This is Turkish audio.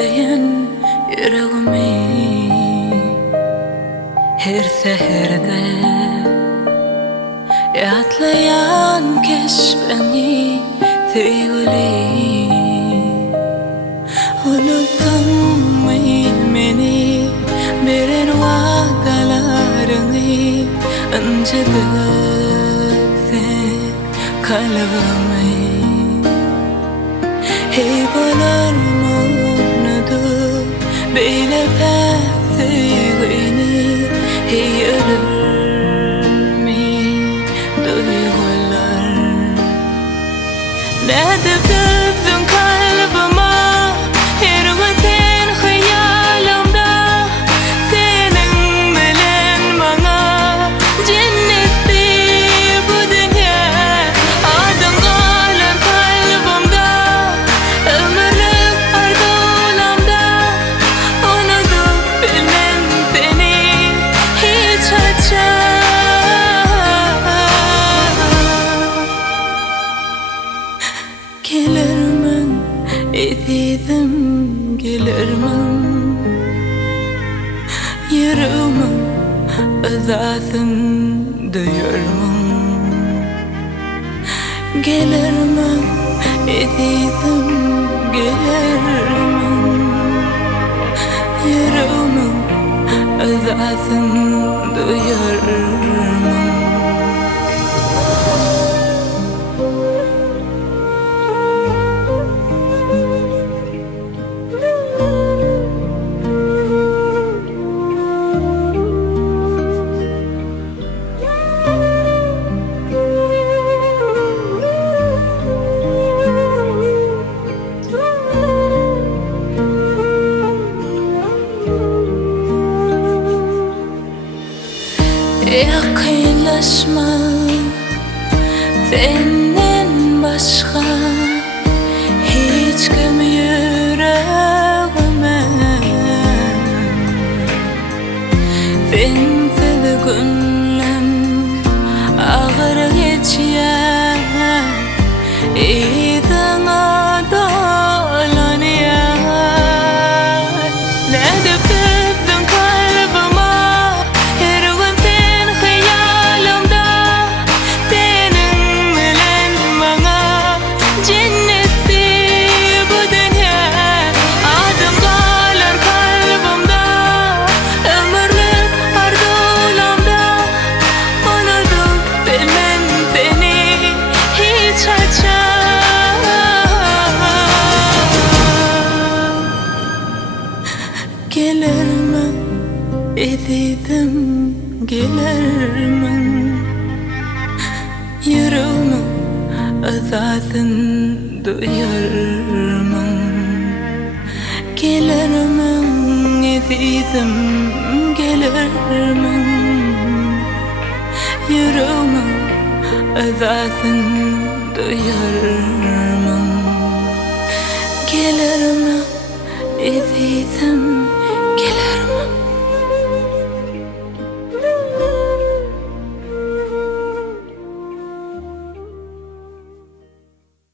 ettiğin yüreğimi her seherde yatlayan keşfeni sevgili. Unuttun mu beni veren vadalarını önceden kalbimi hey bular mağnadı böyle sevgini hey ölür mi duygular nerede gözün kalbime her vatan hayalimde senin bilen bana cennetti bu dünya adın kalan kalbimde ömürlük arzulamda unutup bilmem seni hiç gelirmin etiydim gelirmin yüreğimin özasın duyurmun gelirmin etiydim gelirmin yüreğimin özasın duyurmun. Yakınlaşma senden başka hiç kim yüreğime sensiz günlem ağır geçiyor izine dolanıyor nerede gözün kalbime her gün sen hayalimde senin bilen bana cennetti bu dünya adın kalan kalbimde ömürlük arzulamda unutup bilmem seni hiç gelirmin etiydim gelirmin yüreğimin özasın duyurmun gelirmin etiydim gelirmin yüreğimin özasın duyurmun gelirmin etiydim gelirmin